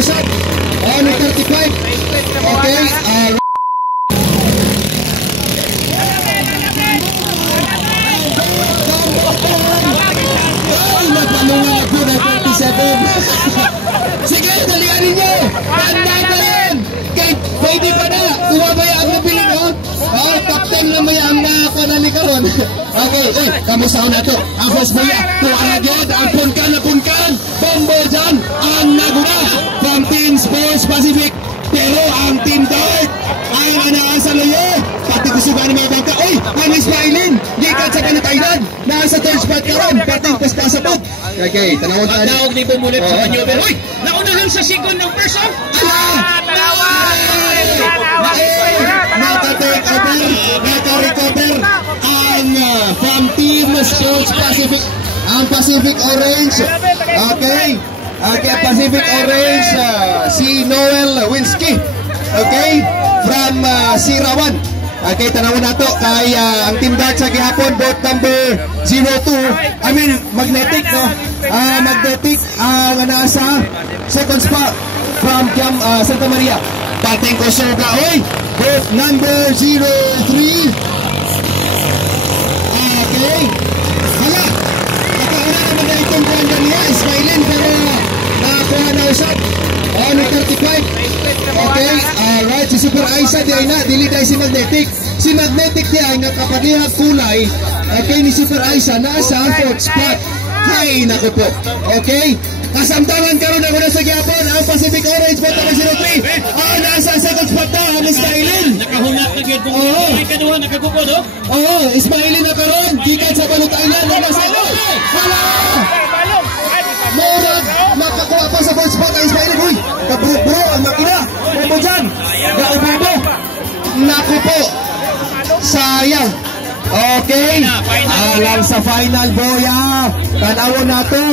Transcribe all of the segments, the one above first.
another shot. On 35. Okay. Napalungan ako na 27. Sige, dalianin nyo. Tanda na yan. Pwede pa na. Umabaya ang nabiling, oh. Oh, kapten na mayang nakakanali ka ron. Okay, kamusta na to? Ang host mo yan. Tuwarag yun. Ang punkan. Bombo dyan. Ang naguna. From Team Sports Pacific. Pero ang Team Dart ang anaasa loyo. Pati kusugan ng mga bangka. Uy, ang Ismailin. Gikat sa kanataydan. Nasa third spot ka ron. Pati pasapot. Okay, tanawon tayo. Pagdaog ni Bumulit sa maneuver. Uy, nauna lang sa second ng first off. Naka-recover ang from Team Sports Pacific. Ang Pacific Orange. Okay. Okay, Pacific Orange, si Noel Winsky. Okay, from Sirawan. Okay, tanawin nato kay ang Team Dart sa gihapon, boat number 02. I mean, Magnetic, no? Magnetic, ang nasa second spot from Santa Maria. Pating ko sir ka, oy! Boat number 03. Okay. Hala! Nakauna naman na itong branda niya, Ismailin, pero nakakuha na usap. On 35. Okay, alright. Si Super Aisa di ay na, dili dahil si Magnetic. Si Magnetic di ay nakapadihag kulay. Okay, ni Super Aisa nasa fourth spot. Hay, naku po. Okay, kasamtangan karon ako na sa gyapon ang Pacific Orange boat number 03. Nasa second spot na ang Ismailin. Nakahunat na gyud kung ay kaduha nakagukod, oh. Oo, Ismailin na karon gikan sa Balot Island na nasa. Hala! Morag, makakuha pa sa fourth spot ang Ismailin. Uy, kabro ang makina. Bobo dyan. Gaubobo. Naku po. Sayang. Okay. Alang sa final, boya. Tanawon na to.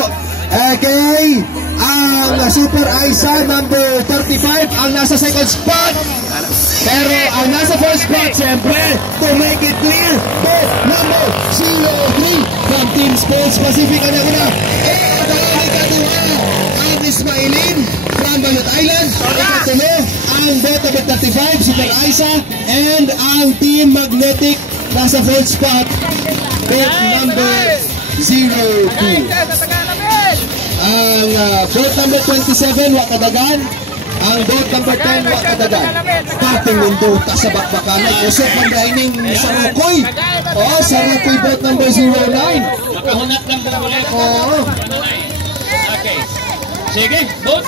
Okay. Ang Super Aisa number 35 ang nasa second spot. Pero ang nasa first spot, siyempre, to make it clear, boat number 03 from Team Sports Pacific. Ano ko na? Ang Ismailin from Balot Island. Ikatulo, ang boat number 35, Super Aisa. And ang Team Magnetic nasa fourth spot, boat number 02. Ang boat number 27, Wakadagan. Ang boat number 10, Wakadagan. Pating munduta sa bakbakanay. Kusok ang dining sa Rukoy. Oo, sa Rukoy boat number 09. Nakahunat lang Bumulit. Oo. Okay. Sige, boat.